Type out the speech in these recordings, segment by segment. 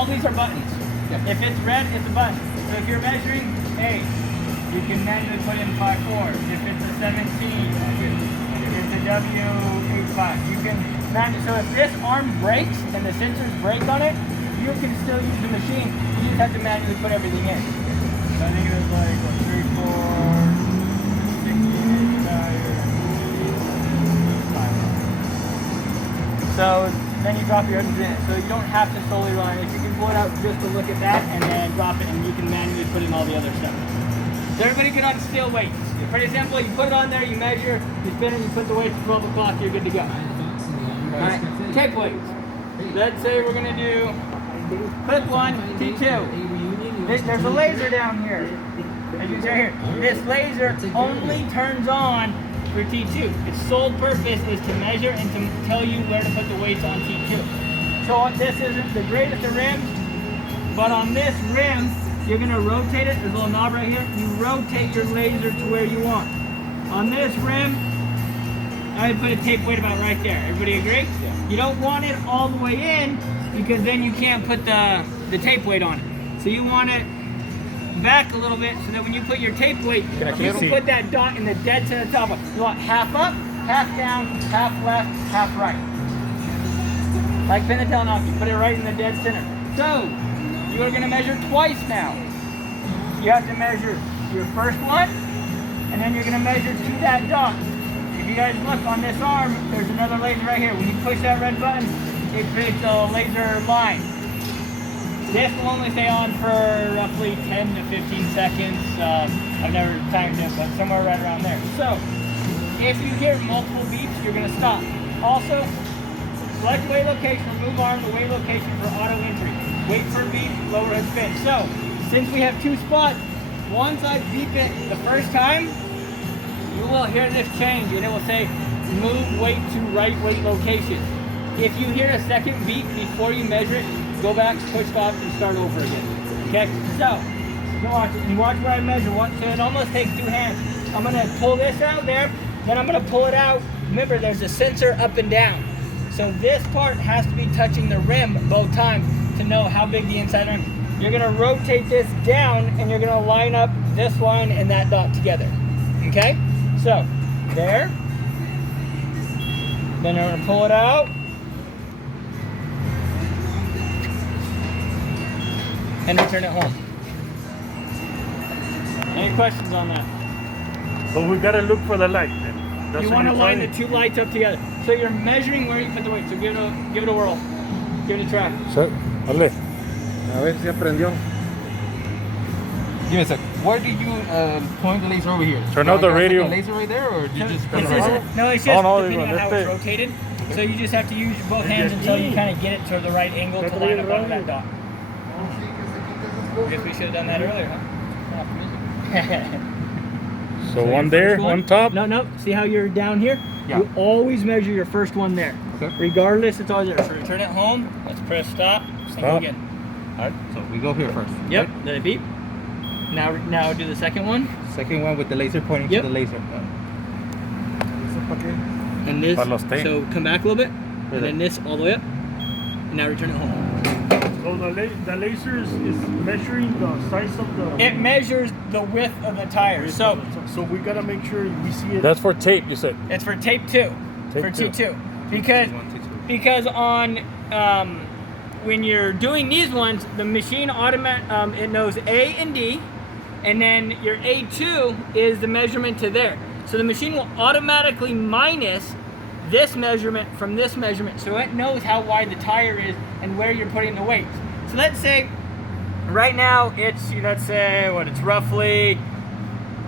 all these are buttons. If it's red, it's a button. So if you're measuring A, you can manually put in 5.4. If it's a 17, it's a W85. You can manually. So if this arm breaks and the sensors break on it, you can still use the machine. You just have to manually put everything in. So I think it was like what, 3, 4, 16 tire, 5. So then you drop your items in it. So you don't have to solely rely on it. You can pull it out just to look at that and then drop it, and you can manually put in all the other stuff. So everybody can on still weights. It's pretty simple. You put it on there, you measure, you spin it, you put the weight to 12 o'clock, you're good to go. Alright, tape weights. Let's say we're gonna do clip 1, T2. There's a laser down here. As you can see right here. This laser only turns on for T2. Its sole purpose is to measure and to tell you where to put the weights on T2. So this isn't the greatest of rims, but on this rim, you're gonna rotate it. There's a little knob right here. You rotate your laser to where you want. On this rim, I would put a tape weight about right there. Everybody agree? Yeah. You don't want it all the way in because then you can't put the tape weight on it. So you want it back a little bit so that when you put your tape weight, you can put that dot in the dead center of the top. You want half up, half down, half left, half right. Like Pinatel knock, you put it right in the dead center. So you are going to measure twice now. You have to measure your first one, and then you're going to measure to that dot. If you guys look on this arm, there's another laser right here. When you push that red button, it creates a laser line. This will only stay on for roughly 10 to 15 seconds. I've never timed it, but somewhere right around there. So, if you hear multiple beeps, you're going to stop. Also, select weight location, remove arm to weight location for auto entry. Wait for a beep, lower head spin. So, since we have 2 spots, once I beep it the first time, you will hear this change and it will say move weight to right weight location. If you hear a second beep before you measure it, go back, push stop, and start over again. Okay? So, you watch it. You watch where I measure. So it almost takes 2 hands. I'm going to pull this out there, then I'm going to pull it out. Remember, there's a sensor up and down. So this part has to be touching the rim both times to know how big the inside rim is. You're going to rotate this down, and you're going to line up this line and that dot together. Okay? So, there. Then I'm going to pull it out. And return it home. Any questions on that? But we gotta look for the light. You want to line the 2 lights up together. So you're measuring where you put the weight. So give it a whirl. Give it a try. So, dale. A ver si aprendió. Give me a sec. Where do you point the laser over here? Turn out the radio. The laser right there, or do you just press It's it? just, no, it's just depending on how it's rotated. So you just have to use both hands until you kind of get it to the right angle to line up on that dot. I guess we should have done that earlier, huh? So one there, one top? No. See how you're down here? Yeah. You always measure your first one there. Okay. Regardless, it's always there. So return it home. Let's press stop. And go again. Alright, so we go here first. Yep. Right? Let it beep. Now do the second one. Second one with the laser pointing to the laser. And this. Para los tape. So come back a little bit. And then this all the way up. And now return it home. So the laser is measuring the size of the... It measures the width of the tire. So we gotta make sure we see it. That's for tape, you said. it's for tape 2. For T2. Because on when you're doing these ones, the machine it knows A and D, and then your A2 is the measurement to there. So the machine will automatically minus this measurement from this measurement, so it knows how wide the tire is and where you're putting the weights. So let's say right now it's it's roughly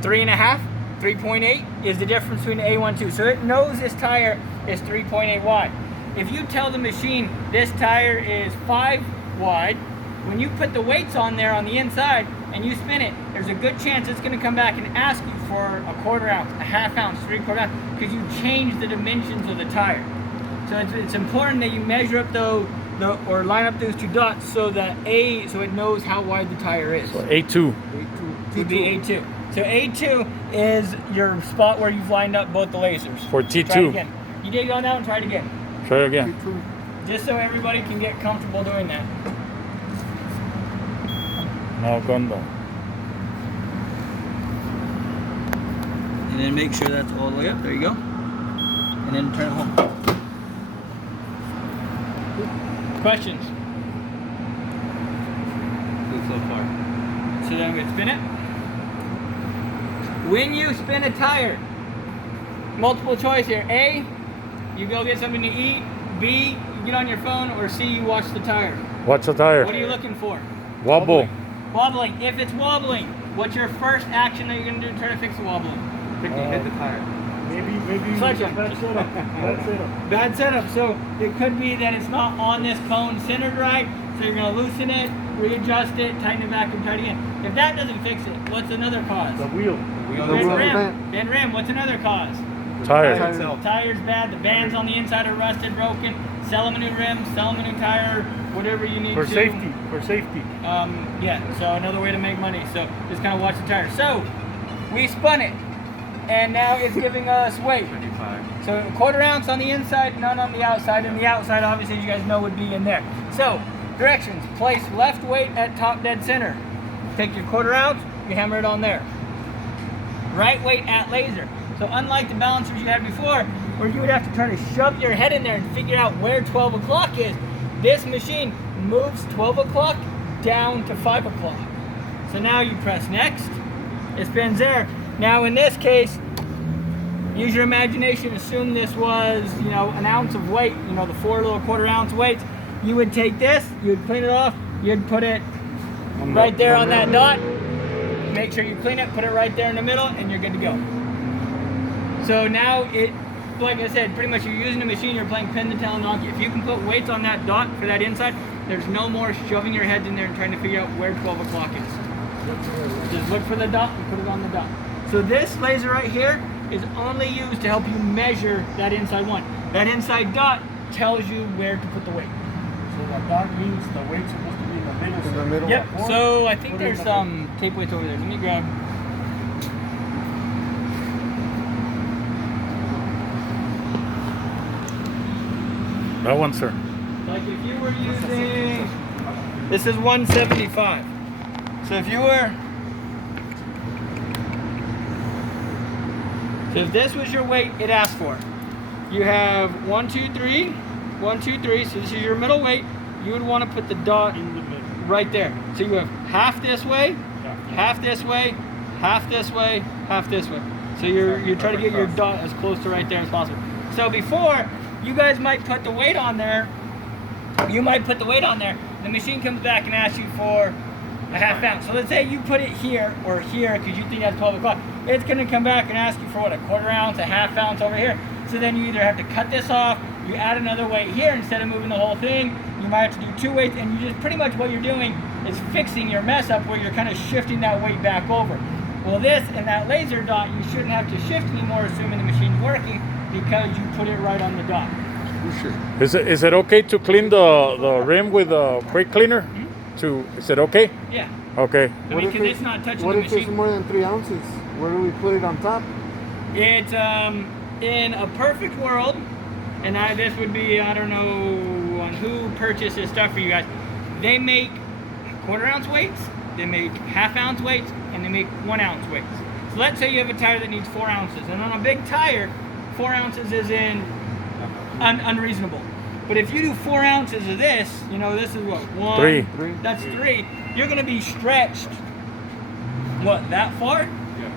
3.5, 3.8 is the difference between the A1 and 2. So it knows this tire is 3.8 wide. If you tell the machine this tire is 5 wide, when you put the weights on there on the inside and you spin it, there's a good chance it's going to come back and ask you for a 1/4 ounce, a 1/2 ounce, 3/4 ounce, because you changed the dimensions of the tire. So it's important that you measure up or line up those 2 dots so that so it knows how wide the tire is. So A2. Would be A2. So A2 is your spot where you've lined up both the lasers. For Try it T2. again. You dig on that one, try it again. Try it again. Just so everybody can get comfortable doing that. No condom. And then make sure that's all the way up. There you go. And then turn it home. Questions? Good so far. So then I'm going to spin it. When you spin a tire, multiple choice here. A, you go get something to eat. B, you get on your phone. Or C, you watch the tire. Watch the tire. What are you looking for? Wobble. Wobbling. If it's wobbling, what's your first action that you're going to do to try to fix the wobbling? Hit the tire. Maybe Sledgehammer. bad setup. Bad setup. Bad setup. So it could be that it's not on this cone centered right. So you're going to loosen it, readjust it, tighten it back, and tight it again. If that doesn't fix it, what's another cause? The wheel. Bend rim. What's another cause? Tire. itself. Tire's bad. The bands on the inside are rusted, broken. Sell them a new rim. Sell them a new tire. Whatever you need For to. safety. For safety. Yeah. So another way to make money. So just kind of watch the tire. So we spun it, and now it's giving us weight. 25. So a 1/4 ounce on the inside, none on the outside, and the outside, obviously, as you guys know, would be in there. So directions: place left weight at top dead center. Take your 1/4 ounce, you hammer it on there. Right weight at laser. So unlike the balancers you had before, where you would have to try to shove your head in there and figure out where 12 o'clock is, this machine moves 12 o'clock down to 5 o'clock. So now you press next, it spins there. Now in this case, use your imagination, assume this was, an ounce of weight, the 4 little 1/4 ounce weights. You would take this, you would clean it off, you'd put it right there on that dot. Make sure you clean it, put it right there in the middle, and you're good to go. So now like I said, pretty much you're using the machine, you're playing pin the tail and donkey. If you can put weights on that dot for that inside, there's no more shoving your heads in there and trying to figure out where 12 o'clock is. Just look for the dot and put it on the dot. So this laser right here is only used to help you measure that inside one. That inside dot tells you where to put the weight. So that dot means the weight's supposed to be in the middle. In the middle. Yep. Or So I think put it in there's the some tape weights over there. Let me grab. That one, sir. Like if you were using, this is 175. So if you were, so if this was your weight it asked for, you have 1, 2, 3, 1, 2, 3. So this is your middle weight. You would want to put the dot in the middle. right there. So you have half this way, Yeah. half this way, half this way, half this way. So you're trying to get your dot as close to right there as possible. So before, you guys might put the weight on there. You might put the weight on there. The machine comes back and asks you for a half ounce. So let's say you put it here or here because you think that's 12 o'clock. It's going to come back and ask you for what, a 1/4 ounce, a half ounce over here. So then you either have to cut this off, you add another weight here instead of moving the whole thing. You might have to do 2 weights, and you just pretty much what you're doing is fixing your mess up where you're kind of shifting that weight back over. Well, this and that laser dot, you shouldn't have to shift anymore, assuming the machine's working, because you put it right on the dot. Is it okay to clean the rim with a brake cleaner? Is it okay? Yeah. Okay. I mean, because it's not touching What the if it's machine. more than 3 ounces? Where do we put it on top? It's in a perfect world, and this would be, I don't know on who purchased this stuff for you guys. They make 1/4 ounce weights, they make half ounce weights, and they make 1 ounce weights. So let's say you have a tire that needs 4 ounces, and on a big tire, 4 ounces is unreasonable. But if you do 4 ounces of this, this is what, 1, 3. that's 3. You're going to be stretched, what, that far?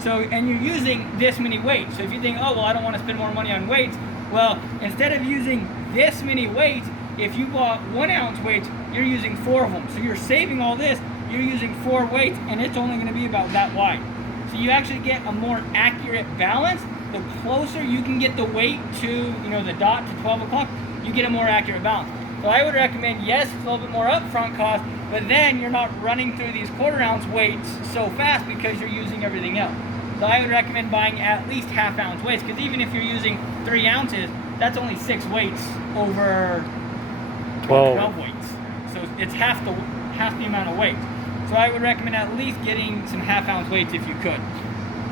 So, and you're using this many weights. So if you think, oh, well, I don't want to spend more money on weights. Well, instead of using this many weights, if you bought 1 ounce weights, you're using 4 of them. So you're saving all this, you're using 4 weights, and it's only going to be about that wide. So you actually get a more accurate balance. The closer you can get the weight to, the dot to 12 o'clock, you get a more accurate balance. So I would recommend, yes, it's a little bit more upfront cost, but then you're not running through these 1/4 ounce weights so fast because you're using everything else. So I would recommend buying at least half ounce weights, because even if you're using 3 ounces, that's only 6 weights over 12 weights. So it's half the amount of weight. So I would recommend at least getting some half ounce weights if you could.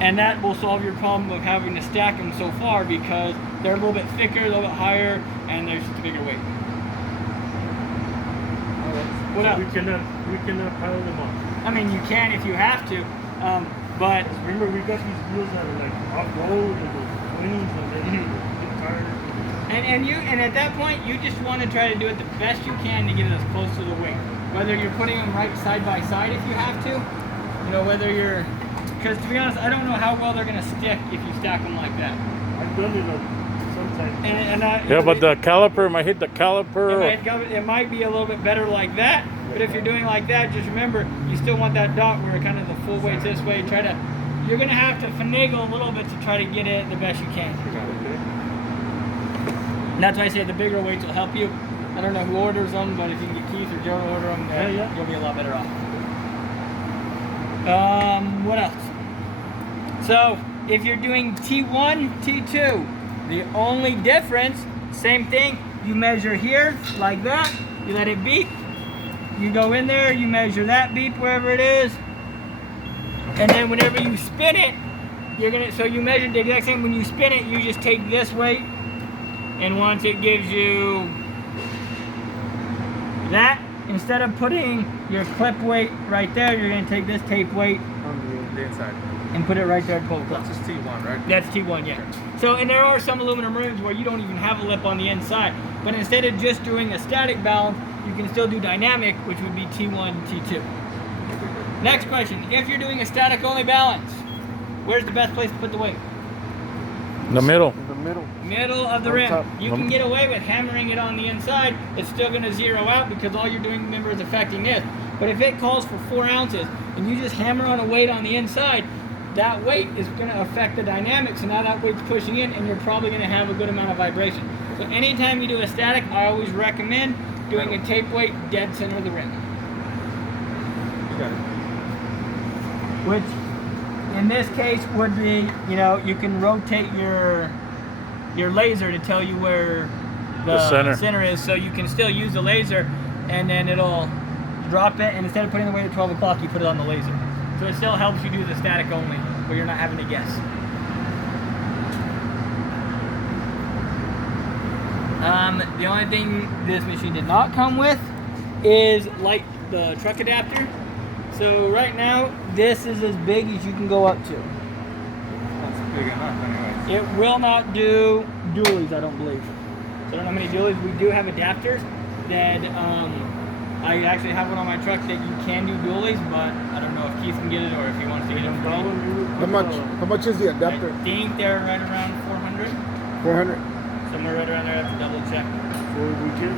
And that will solve your problem of having to stack them so far, because they're a little bit thicker, a little bit higher, and they're just a bigger weight. What else? We cannot pile them up. I mean, you can if you have to, but Remember, we got these wheels that are like off-road and those 20s and then you get tired. and at that point, you just want to try to do it the best you can to get it as close to the wing. Whether you're putting them right side by side if you have to, you know, whether you're, because to be honest, I don't know how well they're going to stick if you stack them like that. I've done it sometimes. Yeah, but the caliper might hit the caliper. It might be a little bit better like that, but if you're doing like that, just remember, you still want that dot where kind of the full weight's this way. You're going to have to finagle a little bit to try to get it the best you can. And that's why I say the bigger weights will help you. I don't know who orders them, but if you can get Keith or Joe to order them, you'll be a lot better off. What else? So, if you're doing T1, T2, the only difference, same thing, you measure here, like that, you let it beep, you go in there, you measure that beep wherever it is, and then whenever you spin it, so you measure the exact same, when you spin it, you just take this weight, and once it gives you that, instead of putting your clip weight right there, you're going to take this tape weight On The inside. and put it right there at 12 o'clock. That's just T1, right? That's T1, yeah. So, and there are some aluminum rims where you don't even have a lip on the inside, but instead of just doing a static balance, you can still do dynamic, which would be T1, T2. Next question, if you're doing a static only balance, where's the best place to put the weight? In the middle. in the middle. Middle of the On rim. top. You can get away with hammering it on the inside. It's still going to zero out because all you're doing, remember, is affecting this. But if it calls for 4 ounces and you just hammer on a weight on the inside, that weight is going to affect the dynamics. So now that weight's pushing in and you're probably going to have a good amount of vibration. So anytime you do a static, I always recommend doing a tape weight dead center of the rim. You got it. Which in this case would be, you know, you can rotate your laser to tell you where the center is, so you can still use the laser and then it'll drop it, and instead of putting the weight at 12 o'clock, you put it on the laser. So it still helps you do the static only, where you're not having to guess. The only thing this machine did not come with is the truck adapter. So right now, this is as big as you can go up to. That's big enough, anyways. It will not do dualies, I don't believe. So I don't know how many dualies. We do have adapters that I actually have one on my truck that you can do dualies, but I don't know if Keith can get it or if he wants to get it. How much is the I adapter? think they're right around 400. 400. Somewhere right around there. I have to double check. So we can